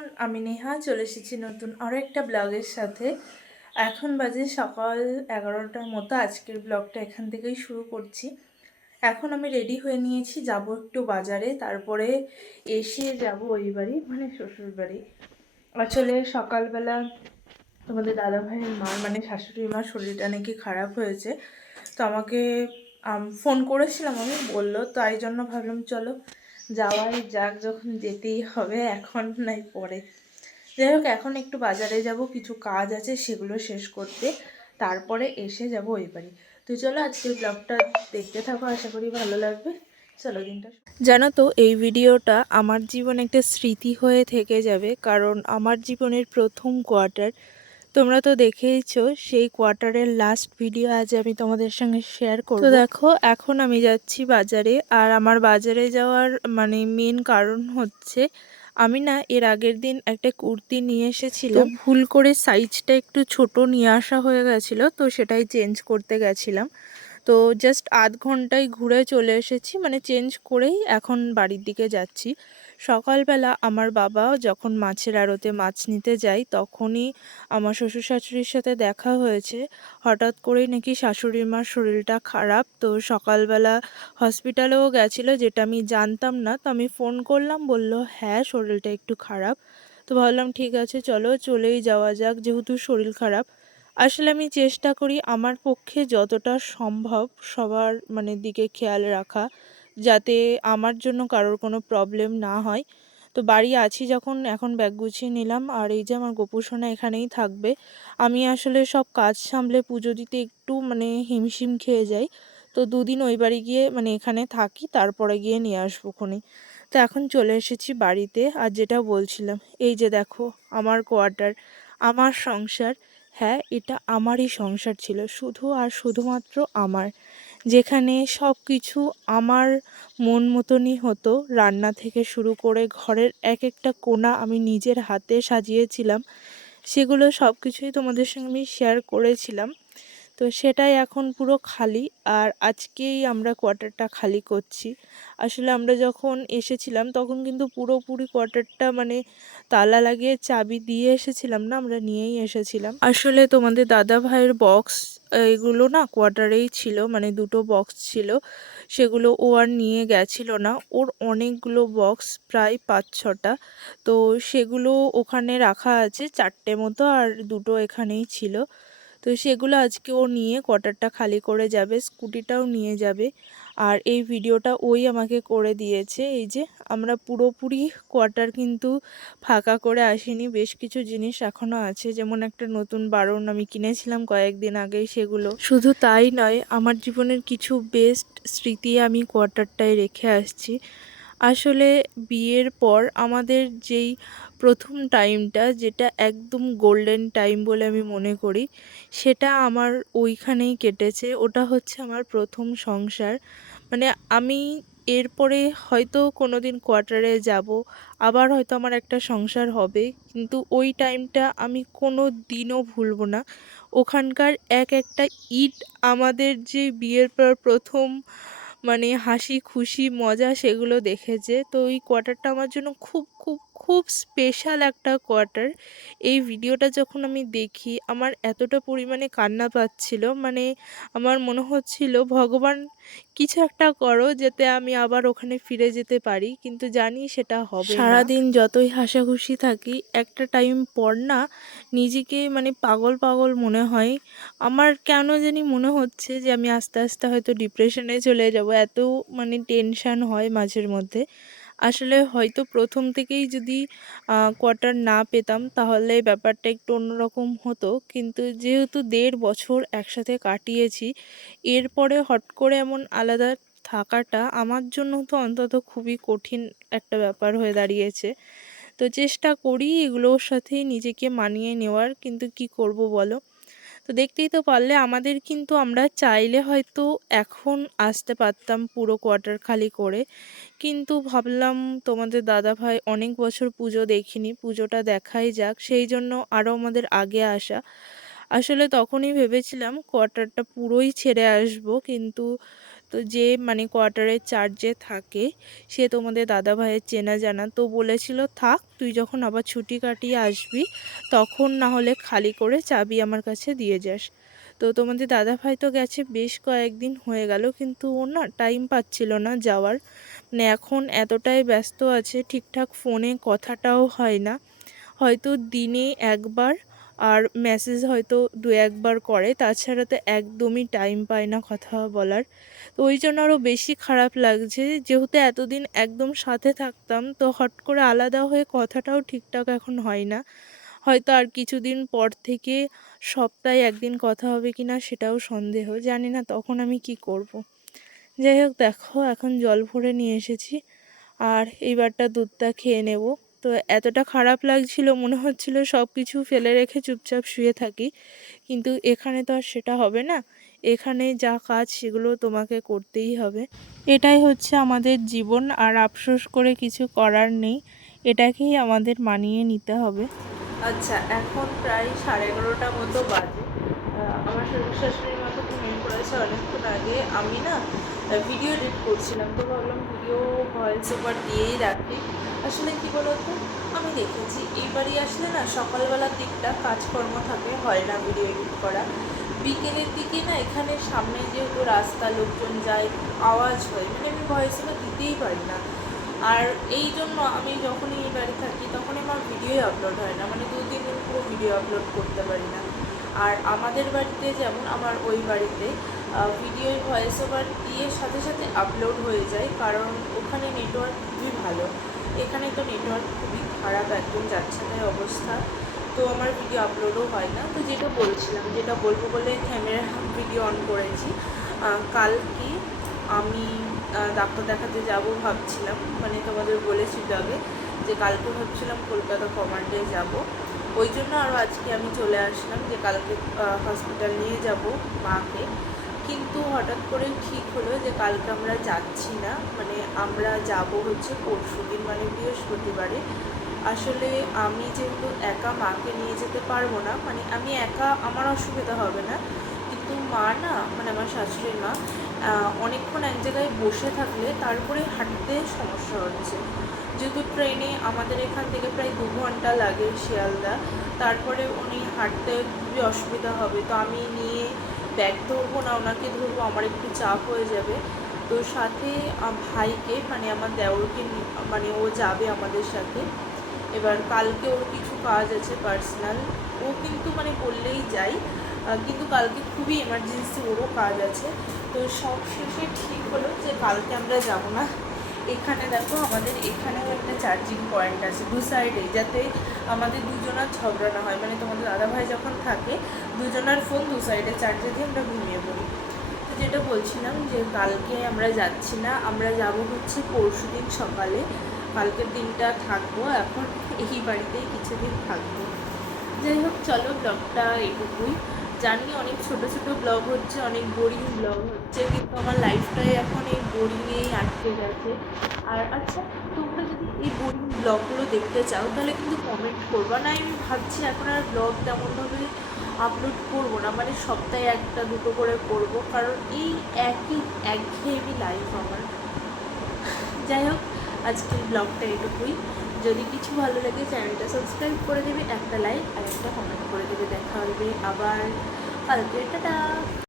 Everyone আমি নেহা চলে এসেছি নতুন আরও একটা ব্লগের সাথে। এখন বাজে সকাল এগারোটার মতো, আজকের ব্লগটা এখান থেকেই শুরু করছি। এখন আমি রেডি হয়ে নিয়েছি, যাব একটু বাজারে, তারপরে এসে যাব ওই বাড়ি মানে শ্বশুর বাড়ি। আসলে সকালবেলা তোমাদের দাদা ভাইয়ের মার মানে শাশুড়ি মার শরীরটা নাকি খারাপ হয়েছে, তো আমাকে ফোন করেছিলাম, আমি বলল তাই জন্য ভাবলাম চলো যাওয়াই যাক, যখন যেতেই হবে এখন নাই পরে। যাই হোক, এখন একটু বাজারে যাব, কিছু কাজ আছে সেগুলো শেষ করতে, তারপরে এসে যাব ওই বাড়ি। তো চলো, আজকের ব্লগটা দেখতে থাকো, আশা করি ভালো লাগবে। চলো, দিনটা জানো তো, এই ভিডিওটা আমার জীবনে একটা স্মৃতি হয়ে থেকে যাবে, কারণ আমার জীবনের প্রথম কোয়ার্টার তোমরা তো দেখেইছ সেই কোয়ার্টারের লাস্ট ভিডিও আজ আমি তোমাদের সঙ্গে শেয়ার করব। তো দেখো এখন আমি যাচ্ছি বাজারে আর আমার বাজারে যাওয়ার মানে মেন কারণ হচ্ছে আমি না এর আগের দিন একটা কুর্তি নিয়ে এসেছিলাম। ভুল করে সাইজটা একটু ছোট নিয়ে আসা হয়ে গেছিল তো সেটাই চেঞ্জ করতে গেছিলাম। তো জাস্ট আধ ঘন্টায় ঘুরে চলে এসেছি মানে চেঞ্জ করেই এখন বাড়ির দিকে যাচ্ছি। সকালবেলা আমার বাবা যখন মাছের আড়তে মাছ নিতে যায়, তখনই আমার শ্বশুর শাশুড়ির সাথে দেখা হয়েছে। হঠাৎ করেই নাকি শাশুড়ি মার শরীরটা খারাপ, তো সকালবেলা হসপিটালেও গেছিল, যেটা আমি জানতাম না, তো আমি ফোন করলাম, বলল হ্যাঁ শরীরটা একটু খারাপ। তো ভাবলাম, ঠিক আছে, চলো, চলেই যাওয়া যাক, যেহেতু শরীর খারাপ। আসলে আমি চেষ্টা করি আমার পক্ষে যতটা সম্ভব সবার মানে দিকে খেয়াল রাখা, যাতে আমার জন্য কারোর কোনো প্রবলেম না হয়। তো বাড়ি আছি যখন, এখন ব্যাগ গুছিয়ে নিলাম, আর এই যে আমার গোপুসোনা এখানেই থাকবে। আমি আসলে সব কাজ সামলে পুজো দিতে একটু মানে হিমশিম খেয়ে যাই। তো দুদিন ওই বাড়ি গিয়ে মানে এখানে থাকি, তারপরে গিয়ে নিয়ে আসব খুনি। তো এখন চলে এসেছি বাড়িতে, আর যেটা বলছিলাম, এই যে দেখো, আমার কোয়ার্টার আমার সংসার হ্যাঁ এটা আমারই সংসার ছিল। শুধু আর শুধুমাত্র আমার। যেখানে সব কিছু আমার মন মতনই হতো, রান্না থেকে শুরু করে ঘরের এক একটা কোণা আমি নিজের হাতে সাজিয়েছিলাম। সেগুলো সব কিছুই তোমাদের সঙ্গে আমি শেয়ার করেছিলাম। তো সেটাই এখন পুরো খালি, আর আজকেই আমরা কোয়ার্টারটা খালি করছি। আসলে আমরা যখন এসেছিলাম, তখন কিন্তু পুরোপুরি কোয়ার্টারটা মানে তালা লাগিয়ে চাবি দিয়ে এসেছিলাম না, আমরা নিয়েই এসেছিলাম। আসলে তোমাদের দাদা ভাইয়ের বক্স এগুলো না কোয়ার্টারেই ছিল মানে দুটো বক্স ছিল। সেগুলো ও আর নিয়ে গেছিল না। ওর অনেকগুলো বক্স প্রায় পাঁচ ছটা তো সেগুলো ওখানে রাখা আছে, চারটে মতো, আর দুটো এখানেই ছিল। তো সেগুলো আজকে ও নিয়ে কোয়ার্টারটা খালি করে যাবে, স্কুটিটাও নিয়ে যাবে। আর এই ভিডিওটা ওই আমাকে করে দিয়েছে, এই যে আমরা পুরোপুরি কোয়ার্টার কিন্তু ফাঁকা করে আসিনি, বেশ কিছু জিনিস এখনও আছে, যেমন একটা নতুন বারণ আমি কিনেছিলাম কয়েকদিন আগেই সেগুলো। শুধু তাই নয়, আমার জীবনের কিছু বেস্ট স্মৃতি আমি কোয়ার্টারটায় রেখে আসছি। আসলে বিয়ের পর আমাদের যেই প্রথম টাইমটা যেটা একদম গোল্ডেন টাইম বলে আমি মনে করি, সেটা আমার ওইখানেই কেটেছে। ওটা হচ্ছে আমার প্রথম সংসার। মানে আমি এরপরে হয়তো কোনো দিন কোয়ার্টারে যাব, আবার হয়তো আমার একটা সংসার হবে, কিন্তু ওই টাইমটা আমি কোনো দিনও ভুলবো না। ওখানকার এক একটা ইট আমাদের যে বিয়ের পর প্রথম মানে হাসি খুশি মজা সেগুলো দেখেছে তো ওই কোয়ার্টারটা আমার জন্য খুব খুব খুব স্পেশাল একটা কোয়ার্টার এই ভিডিওটা যখন আমি দেখি, আমার এতটা পরিমাণে কান্না পাচ্ছিল। মানে আমার মনে হচ্ছিল, ভগবান, কিছু একটা করো যাতে আমি আবার ওখানে ফিরে যেতে পারি। কিন্তু জানি সেটা হবে সারাদিন যতই হাসাখুশি থাকি, একটা টাইম পর না নিজেকে মানে পাগল পাগল মনে হয়। আমার কেন জানি মনে হচ্ছে যে, আমি আস্তে আস্তে হয়তো ডিপ্রেশনে চলে যাব। এত মানে টেনশান হয় মাঝের মধ্যে। আসলে হয়তো প্রথম থেকেই যদি কোয়ার্টার না পেতাম তাহলে ব্যাপারটা একটু অন্যরকম হতো। কিন্তু যেহেতু দেড় বছর একসাথে কাটিয়েছি, এরপরে হট করে এমন আলাদা থাকাটা আমার জন্য তো অন্তত খুবই কঠিন একটা ব্যাপার হয়ে দাঁড়িয়েছে। তো চেষ্টা করি এগুলোর সাথে নিজেকে মানিয়ে নেওয়ার, কিন্তু কি করব বলো? তো দেখতেই তো পারলে আমাদের কিন্তু আমরা চাইলে হয়তো এখন আসতে পারতাম পুরো কোয়ার্টার খালি করে। কিন্তু ভাবলাম তোমাদের দাদা ভাই অনেক বছর পুজো দেখিনি, পুজোটা দেখাই যাক, সেই জন্য আরও আমাদের আগে আসা। আসলে তখনই ভেবেছিলাম কোয়ার্টারটা পুরোই ছেড়ে আসব, কিন্তু তো যে মানে কোয়ার্টারের চার্জে থাকে, সে তোমাদের দাদা ভাইয়ের চেনা জানা তো বলেছিল, থাক, তুই যখন আবার ছুটি কাটিয়ে আসবি, তখন না হলে খালি করে চাবি আমার কাছে দিয়ে যাস। তো তোমাদের দাদা ভাই তো গেছে বেশ কয়েকদিন হয়ে গেল, কিন্তু ও না টাইম পাচ্ছিল না যাওয়ার। মানে এখন এতটাই ব্যস্ত আছে, ঠিকঠাক ফোনে কথাটাও হয় না। হয়তো দিনে একবার আর মেসেজ হয়তো দু একবার করে, তাছাড়া তো একদমই টাইম পায় না কথা বলার। তো ওই জন্য আরও বেশি খারাপ লাগছে। যেহেতু এতদিন একদম সাথে থাকতাম, তো হট করে আলাদা হয়ে কথাটাও ঠিকঠাক এখন হয় না। হয়তো আর কিছুদিন পর থেকে সপ্তাহে একদিন কথা হবে কি না সেটাও সন্দেহ। জানি না তখন আমি কি করব। যাই হোক, দেখো, এখন জল ভরে নিয়ে এসেছি। আর এইবারটা দুধটা খেয়ে নেব। তো এতটা খারাপ লাগছিল, মনে হচ্ছিল সব কিছু ফেলে রেখে চুপচাপ শুয়ে থাকি। কিন্তু এখানে তো আর সেটা হবে না। এখানে যা কাজ, সেগুলো তোমাকে করতেই হবে। এটাই হচ্ছে আমাদের জীবন, আর আফসোস করে কিছু করার নেই। এটাকেই আমাদের মানিয়ে নিতে হবে। আচ্ছা এখন প্রায় সাড়ে এগারোটা মতো বাজে। আমার শ্বশুর শাশুড়ির মতো ঘুমিয়ে পড়েছে অনেকক্ষণ আগে। আমি না ভিডিও এডিট করছিলাম, তো ভাবলাম ভিডিও ভয়েস ওভার দিয়েই রাখি। আসলে কি বলতো? আমি দেখেছি এই বাড়ি আসলে না সকালবেলার দিকটা কাজকর্ম থাকে, হয় না ভিডিও এডিট করা। বিকেলের দিকে না এখানে সামনে যেহেতু রাস্তা, লোকজন যায়, আওয়াজ হয় মানে আমি ভয়েস ওভার দিতেই পারি না। আর এই জন্য আমি যখনই এই বাড়ি থাকি তখন আমার ভিডিওই আপলোড হয় না মানে দু তিন দিন পুরো ভিডিও আপলোড করতে পারি না। আর আমাদের বাড়িতে যেমন, আমার ওই বাড়িতে ভিডিও ভয়েস ওভার দিয়ে সাথে সাথে আপলোড হয়ে যায়, কারণ ওখানে নেটওয়ার্ক খুবই ভালো। এখানে তো নেটওয়ার্ক খুবই খারাপ একদম যাচ্ছে তাই অবস্থা। তো আমার ভিডিও আপলোডও হয় না। তো যেটা বলছিলাম, যেটা বলব বলে ক্যামেরা ভিডিও অন করেছি। কালকে আমি ডাক্তার দেখাতে যাব ভাবছিলাম। মানে তোমাদের বলেছি ব্লগে যে কালকে ভাবছিলাম কলকাতা কমান্ডে যাব। ওই জন্য আরও আজকে আমি চলে আসলাম যে কালকে হসপিটাল নিয়ে যাব মাকে। কিন্তু হঠাৎ করে ঠিক হলো যে কালকে আমরা যাচ্ছি না। মানে আমরা যাব হচ্ছে পরশু দিন মানে বৃহস্পতিবারে। আসলে আমি যেহেতু একা মাকে নিয়ে যেতে পারব না মানে আমি একা আমার অসুবিধা হবে না। কিন্তু মা না মানে আমার শাশুড়ি মা অনেকক্ষণ এক জায়গায় বসে থাকলে তারপরে হাঁটতে সমস্যা হচ্ছে। যেহেতু ট্রেনে আমাদের এখান থেকে প্রায় দু ঘণ্টা লাগে শিয়ালদা, তারপরে উনি হাঁটতে খুবই অসুবিধা হবে। তো আমি নিয়ে ব্যাগ ধরবো না, ওনাকে ধরবো, আমার একটু চাপ হয়ে যাবে। তো সাথে ভাইকে মানে আমার দেওরকে মানে ও যাবে আমাদের সাথে। এবার কালকে ওর কিছু কাজ আছে পার্সোনাল। ও কিন্তু মানে বললেই যাই কিন্তু কালকে খুবই এমার্জেন্সি ওরও কাজ আছে। তো সব শেষে ঠিক হলো যে কালকে আমরা যাব না। এখানে দেখো আমাদের এখানেও একটা চার্জিং পয়েন্ট আছে, দু সাইডে যাতে আমাদের দুজনার ঝগড়া না হয়। মানে তোমাদের দাদাভাই যখন থাকে, দুজনার ফোন দু সাইডে চার্জে দিয়ে আমরা ঘুমিয়ে পড়ি। তো যেটা বলছিলাম যে কালকে আমরা যাচ্ছি না, আমরা যাব হচ্ছে পরশু দিন সকালে। কালকের দিনটা থাকব, এখন এই বাড়িতেই কিছুদিন থাকব। যাই হোক, চলো ব্লগটা এটুকুই। জানি অনেক ছোট ছোট ব্লগ হচ্ছে, অনেক বোরিং ব্লগ হচ্ছে, কিন্তু আমার লাইফটাই এখন এই বোরিংয়েই আটকে গেছে। আর আচ্ছা তোমরা যদি এই বোরিং ব্লগগুলো দেখতে চাও, তাহলে কিন্তু কমেন্ট করবা। না, আমি ভাবছি এখন আর ব্লগ তেমনভাবে আপলোড করব না মানে সপ্তাহে একটা, দুটো করে করব, কারণ এই একই, একঘেয়েমি লাইফ আমার। যাই হোক, আজকের ব্লগটা এটুকুই। যদি কিছু ভালো লাগে চ্যানেলটা সাবস্ক্রাইব করে দেবে, একটা লাইক আর একটা কমেন্ট করে দেবে। দেখা হবে আবার। কালকে টাটা!